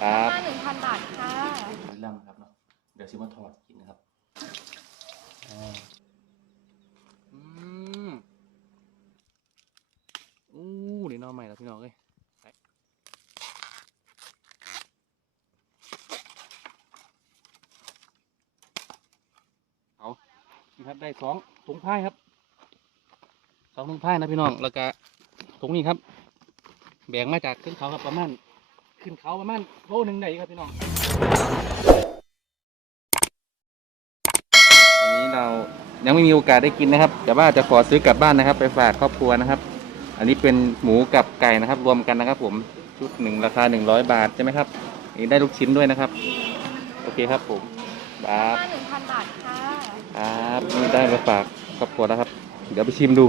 ครับห้าหนึ่งพันบาทค่ะบุรีรัมย์ครับเนาะเดี๋ยวซิมาถอดกินนะครับอ่าอืมอู้นี่หน้อใหม่แล้วพี่น้องเอ้ยไปเอานี่ครับได้สองถุงผ้ายครับสองถุงผ้ายนะพี่น้องแล้วก็ถุงนี้ครับ แบ่งมาจากขึ้นเขาครับประมาณ ขึ้นเขาประมาณโลหนึ่งได้ครับพี่น้องวันนี้เรายังไม่มีโอกาสได้กินนะครับ แต่ว่าจะขอซื้อกลับบ้านนะครับ ไปฝากครอบครัวนะครับ อันนี้เป็นหมูกับไก่นะครับ รวมกันนะครับ ผมชุดหนึ่งราคาหนึ่งร้อยบาทใช่ไหมครับนี่ได้ลูกชิ้นด้วยนะครับ โอเคครับผมครับห้าหนึ่งพันบาทค่ะครับนี่ได้มาฝากครอบครัวแล้วครับ เดี๋ยวไปชิมดู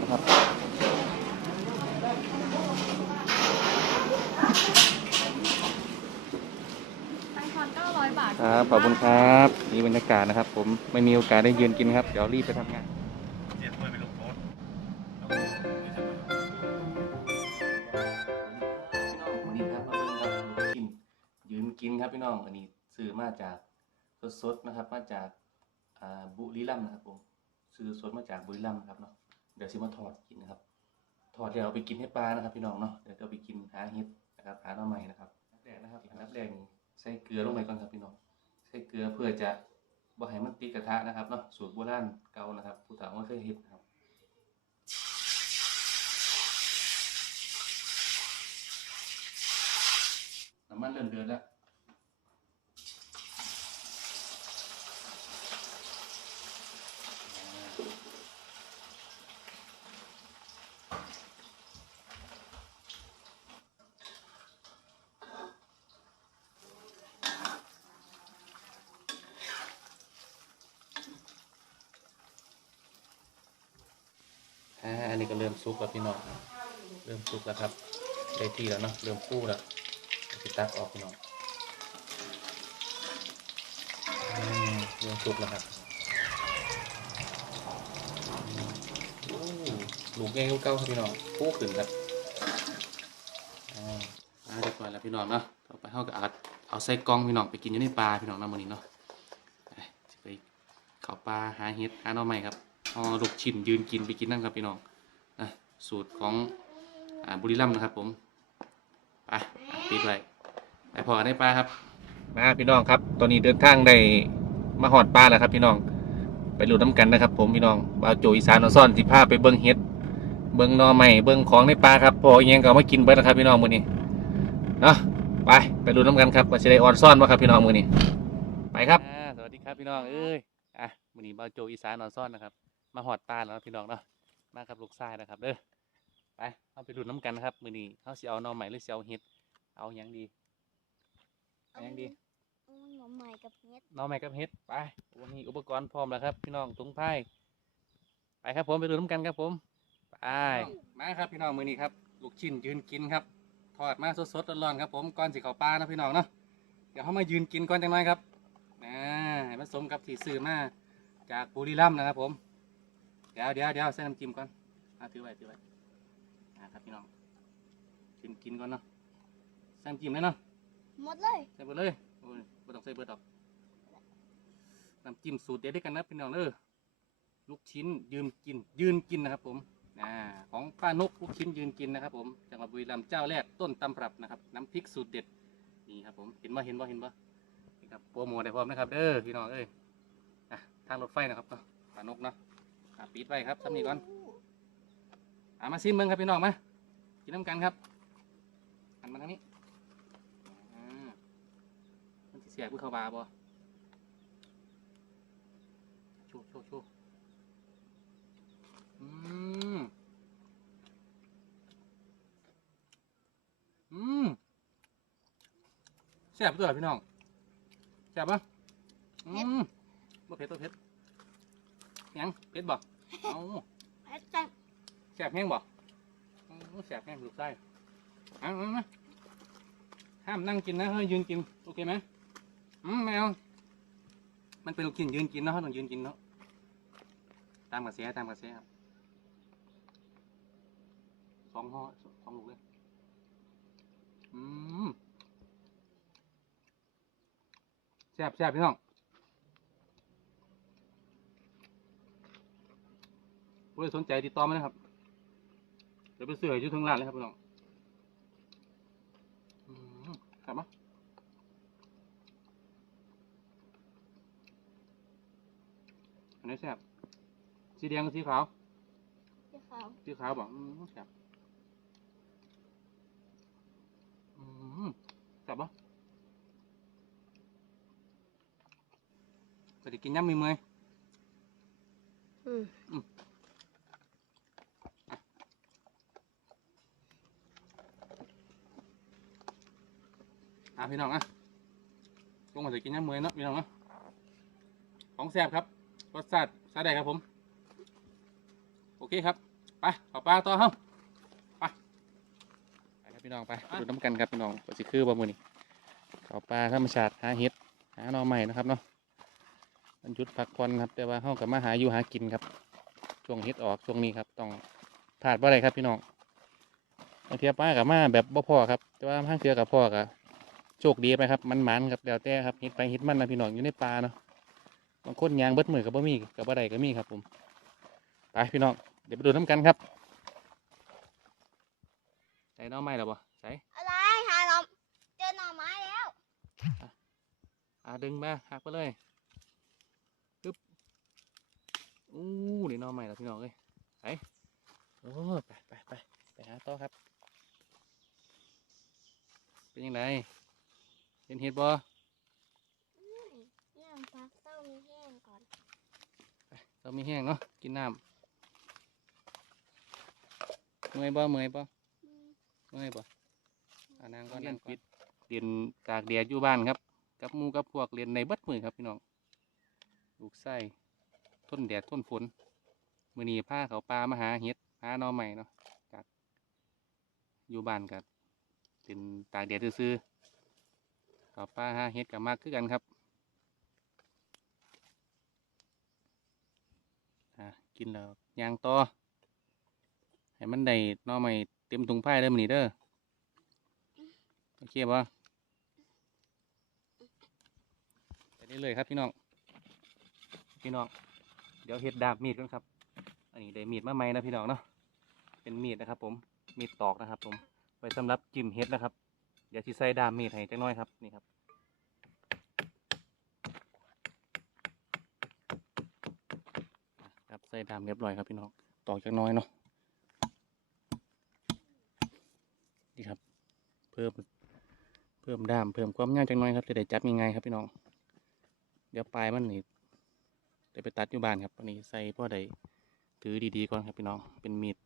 นะครับ ตังทอนเก้าร้อยบาท ครับ ขอบคุณครับนี่บรรยากาศนะครับ ผมไม่มีโอกาสได้ยืนกินครับ เดี๋ยวรีบไปทำงานเจ็ดถ้วยไปลงโพสต์วันนี้ครับมาเบิ่งครับลูกชิ้นยืนกินครับพี่น้องอันนี้ซื้อมาจากสดๆนะครับ มาจากอ่าบุรีรัมย์นะครับผมซื้อสดมาจากบุรีรัมย์นะครับเนาะเดี๋ยวซื้อมาทอดกินนะครับทอดเดี๋ยวเอาไปกินให้ปลานะครับ พี่น้องเนาะเดี๋ยวเอาไปกินหาเห็ดนะครับหาหน่อใหม่นะครับอันแรกนะครับอันดับแรกนี่ใส่เกลือลงไปก่อนครับพี่น้อง ใส่เกลือเพื่อจะบ่ให้มันติดกระทะนะครับเนาะสูตรโบราณเก่านะครับ ผู้เฒ่าไม่เคยเห็นนะครับน้ำมันเดือดเดือดแล้ว นี้ก็เริ่มสุกแล้วพี่น้องเริ่มสุกแล้วครับได้ที่แล้วเนาะเริ่มฟูแล้วไปตักออกพี่น้องเริ่มสุกแล้วครับโอ้ลูกใหญ่กเก่าครับพี่น้องฟูขึ้นครับอ่าเรียบร้อยแล้วพี่น้องเนาะต่อไปเขาก็อัดเอาใส่กล่องพี่น้องไปกินอยู่ในปลาพี่น้องนาะมื้อนี้เนาะไปสิไปเข้าปลาหาเห็ดหาหน่อไม้ครับเอาลูกชิ้นยืนกินไปกินนั่นครับพี่น้อง สูตรของอ่าบุรีรัมย์นะครับ ผมไปอะปิดไว้ไปพอกันได้ปลาครับ มาพี่น้องครับ ตอนนี้เดินทางได้มาหอดปลาแล้วครับ พี่น้องไปหลุดน้ำกันนะครับ ผมพี่น้องบ่าวโจอีสานเอาซ่อนสิพาไปเบิ้งเห็ดเบิ้งหนอใหม่เบิ้งของในปลาครับพออีกอยังก็เอามากินเบิ้นะครับ พี่น้องมื้อนี้เนาะไปไปหลุดน้ำกันครับว่าจะได้ออนซ่อนวะครับ พี่น้องมื้อนี้ไปครับสวัสดีครับพี่น้องเอ้ยอะมื้อนี้บ่าวโจอีสานออนซ่อนนะครับ มาหอดปลาแล้วนะพี่น้องเนาะ มากับลูกชายนะครับเด้อไปเอาไปดูน้ำกันนะครับ มือนี้เขาสิเอาหน่อใหม่หรือสิเอาเห็ดเอาหยังดีเอาหยังดีเอาหน่อไม้กับเห็ดหน่อใหม่กับเห็ดไปวันนี้อุปกรณ์พร้อมแล้วครับ พี่น้องถุงไพ่ไปครับผมไปดูน้ำกันครับผมไปมาครับพี่น้องมือนี้ครับลูกชิ้นยืนกินครับทอดมาสดๆร้อนๆครับผมก่อนสิเข้าปลานะพี่น้องเนาะเดี๋ยวเขามายืนกินก่อนจังหน่อยครับอ่าให้มันสมกับที่ซื้อมาจากบุรีรัมย์นะครับผมเดี๋ยวเดี๋ยวเดี๋ยวใส่น้ำจิ้มก่อนอ่าถือไว้ถือไว้อ่าครับพี่น้องกินกินก่อนเนาะใส่น้ำจิ้มเลยเนาะหมดเลยใส่เบิดเลยโอ้ยไม่ต้องใส่เบิดดอกน้ำจิ้มสูตรเด็ดด้วยกันนะพี่น้องเด้อลูกชิ้นยืนกิน ยืนกินนะครับ ผมอ่าของป้านกลูกชิ้นยืนกินนะครับ ผมจังหวัดบุรีรัมย์เจ้าแรกต้นตำรับนะครับ น้ำพริกสูตรเด็ดนี่ครับผมเห็นบ่เห็นบ่เห็นบ่นี่ครับโปรโมทได้พร้อมนะครับเด้อพี่น้องเอ้ยอะทางรถไฟนะครับเนาะป้านกเนาะ อะปิดไว้ครับทำนี่ก่อนอามาซิมเบิ้งครับพี่น้องมากินน้ำกันครับหันมาทางนี้อ่ามันสิเสียบผู้เข้าบาบ่โชว์โชว์โชว์อืมอืมแซ่บตัวพี่น้องแซ่บปะอืมบ่เผ็ดบ่เผ็ดห ยังเป็ดบ่เอาเพชรจ้ะแสบแห้งบ่แซ่บแห้งลูกไส้เอาเอมห้ามนั่งกินนะเฮ้ยยืนกินโอเคไหมอืมไม่เอามันเป็นลูกกินยืนกินเนาะต้องยืนกินเนาะตามกระแสตามกระเสครับสองห่อสองลูกเลยอืมแซ่บแซ่บพี่น้อง ผู้ใดสนใจติดต่อมานะครับเดี๋ยวไปซื้อให้อยู่ทั้งร้านเลยครับพี่น้องอืมแซ่บปะอันนี้แซ่บสีแดงกับสีขาวเจ้าขาว สีขาวบอกอืมแซ่บอืมแซ่บปะก็ได้กินยำมีเมอยอืม อะพี่น้องอะลงมาจะกินยำเมอเนาะพี่น้องเนาะของแซ่บครับรสชาติชาได้ครับผม โอเคครับ ไปขอปลาต่อเฮ้าไปไปครับพี่น้องไปดูน้ำกันครับพี่น้องก็สิคือบ่มือนี่ขอปลาธรรมชาติหาเห็ดหาหน่อใหม่นะครับเนาะมันหยุดพักผ่อนครับ แต่ว่าเฮากับมาหาอยู่หากินครับ ช่วงเห็ดออกช่วงนี้ครับ ต้องพลาดบ่ได้ครับพี่น้องบางเทียป้ากับมาแบบบ่พอครับ แต่ว่าห้างเทือกับพ่อกับ โชคดีไปครับมันหมันครับแล้วแต่ครับเห็ดไปเห็ดมันนะพี่น้องอยู่ในป่าเนาะบางคนยางเบิดมือกับบ่มีกับบ่ได้ก็มีครับผมไปพี่น้องเดี๋ยวไปดูน้ำกันครับใส่หน้อไม้แล้วบ่ใส่อะไรหาหน่อเจอหน่อไม้แล้วอ่าดึงมาหักไปเลยปึ๊บอู้นี่หน้อไม้แล้วพี่น้องเอ้ยใส่โอ้ไปไปไปไปหาต่อครับ เป็นยังไง เห็นเห็ดบ่อืมน้ำพักต้องแห้งก่อนเรามีแห้งเนาะกินน้ำเมื่อยบ่เมื่อยบ่อืมเมื่อยบ่อ่านางก็นั่งปิดเรียนตากแดดอยู่บ้านครับ กับหมูกับพวกเรียนในเบัดมือครับพี่น้องลูกไส้ทนแดดทนฝนมือนี้ผ้าเขาปลามาหาเห็ดหาหน่อใหม่เนาะจากอยู่บ้านกับเป็นตากแดดซื่อๆ เขาปลาหาเห็ดกับมากคือกันครับอะกินแล้วยางต่อให้มันได้น่อใหม่เต็มถุงผ้าเด้อมือนี้เด้อโอเคบ่ไปเรื่อยๆครับพี่น้อง พี่น้อง เดี๋ยวเห็ดดาบมีดกันครับ อันนี้ได้มีดมาใหม่นะพี่น้องเนาะ เป็นมีดนะครับผม มีดตอกนะครับผม ไว้สำหรับจิ้มเห็ดนะครับ เดี๋ยวที่ใส่ดามมีดให้จังน้อยครับนี่ครับครับใส่ดามเรียบร้อยครับพี่น้องตอกจังน้อยเนาะนี่ครับ เพิ่มเพิ่มดามเพิ่มความยาวจังน้อยครับจะได้จับยังไงครับพี่น้องเดี๋ยวปลายมันนี่เดี๋ยวไปตัดอยู่บ้านครับอันนี้ใส่พ่อใดถือดีๆก่อนครับพี่น้องเป็นมีด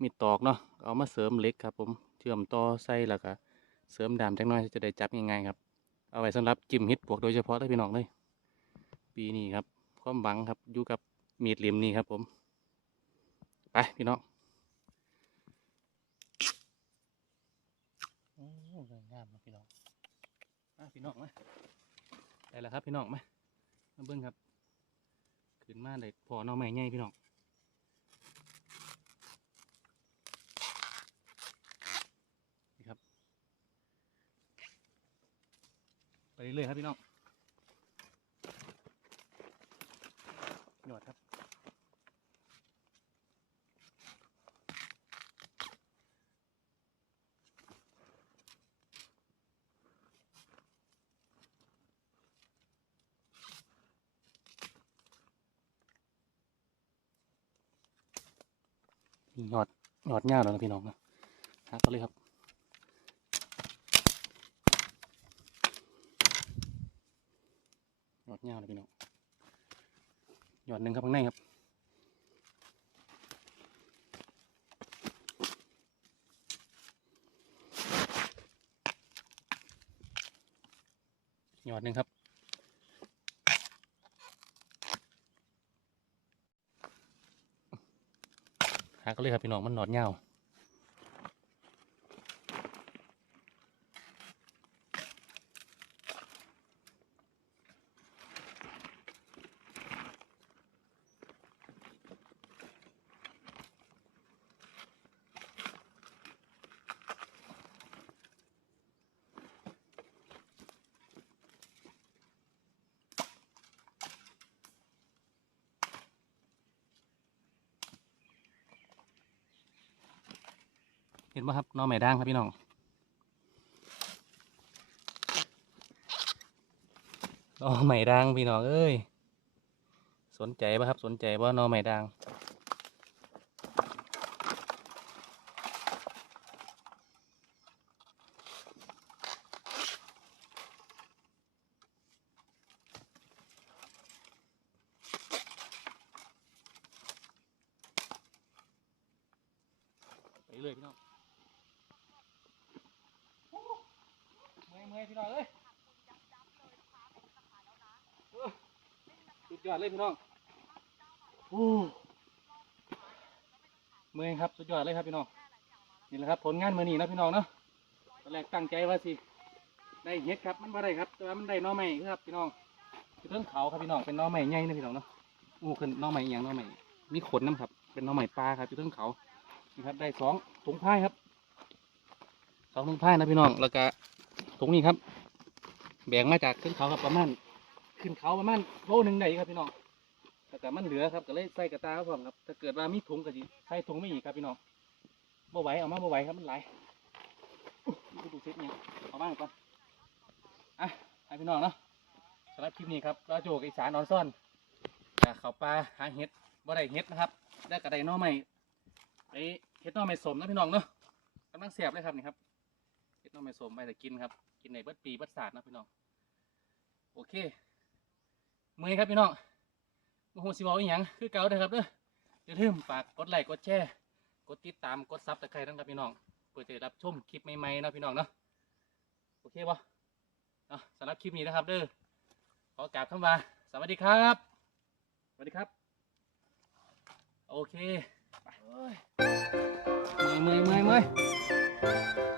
มีดตอกเนาะเอามาเสริมเล็กครับ ผมเชื่อมต่อใส่แล้วก็ เสริมดามจังน้อยจะได้จับยังไงครับ เอาไว้สำหรับจิ้มเห็ดปวกโดยเฉพาะเลยพี่น้องเลย ปีนี้ครับความหวังครับอยู่กับมีดเหลี่ยมนี้ครับ ผม ไปพี่น้องอืมงามนะพี่น้องอะพี่น้องมาได้แล้วครับพี่น้องมามาเบิ้งครับ ขึ้นมาได้พอน้องใหม่ใหญ่พี่น้อง นี่ครับ ไป เรื่อยๆครับพี่น้องหยอดครับหยอดหยอดง่ายแล้วนะพี่น้องนะหักก็เลยครับ ยอดง่าเลยพี่น้องหยอดหนึ่งครับข้างในครับหยอดหนึ่งครับหักก็เลยครับพี่น้องมันหนอดเงา เห็นป่ะครับน้องใหม่ด่างครับพี่น้องน้องใหม่ด่างพี่น้องเอ้ย สนใจป่ะครับ สนใจว่าน้องใหม่ด่างไปเลยพี่น้องเมื่อยเมื่อย พี่น้องเอ้ยเออสุดยอดเลยพี่น้องโอ้เมื่อยครับสุดยอดเลยครับพี่น้องนี่แหละครับผลงานมือนี้นะพี่น้องเนาะตอนแรกตั้งใจว่าสิได้เฮ็ดครับมันบ่ได้ครับแต่ว่ามันได้หน้อใหม่ครับพี่น้องคือเรื่องเขาครับพี่น้องเป็นหน้อใหม่ใหญ่นะพี่น้องเนาะโอ้คือหน้อใหม่อหย่างหน้อใหม่มีขนน้ำครับ เป็นหน้อใหม่ปลาครับอยู่เรื่องเขานี่ครับได้สองถุงผ้ายครับสองถุงผ้ายนะพี่น้องแล้วก็ ถุงนี้ครับ แบ่งมาจากขึ้นเขาครับประมาณขึ้นเขาประมาณโลหนึ่งได้ครับพี่น้องแต่ก็มันเหลือครับก็เลยใส่กระตาพร้อมครับถ้าเกิดว่ามีถุงก็สิใส่ถุงไม่อีกครับพี่น้องบ่ไหวเอามาบ่ไหวครับมันไหลดูดูเซ็ตเนี่ยเอาบ้างก่อนอะให้พี่น้องเนาะสำหรับคลิปนี้ครับเราโจกอีสานนอนซ่อนจากเขาปลาหาเห็ดบ่ได้เห็ดนะครับ ได้กระไดน้อใหม่ไอเฮ็ดน้อไม่สมนะพี่น้องเนาะกำลังเสียบเลยครับนี่ครับ น้อไม่สมไปแต่กินครับ กินในเบิดปีเบิดศาสตร์นะพี่น้อง โอเคมือครับพี่น้องโมโหสิบออีหยังคือเก่าเด้อครับเด้ออย่าลืมฝากกดไลค์กดแชร์กดติดตามกดซับตะไคร้นะครับพี่น้องเพื่อจะได้รับชมคลิปใหม่ๆเนาะพี่น้องเนาะโอเคปะเนาะสำหรับคลิปนี้นะครับ เด้อขอกราบคำว่าสวัสดีครับ สวัสดีครับ โอเคไปเมื่อยเมื่อยเมื่อยเมื่อย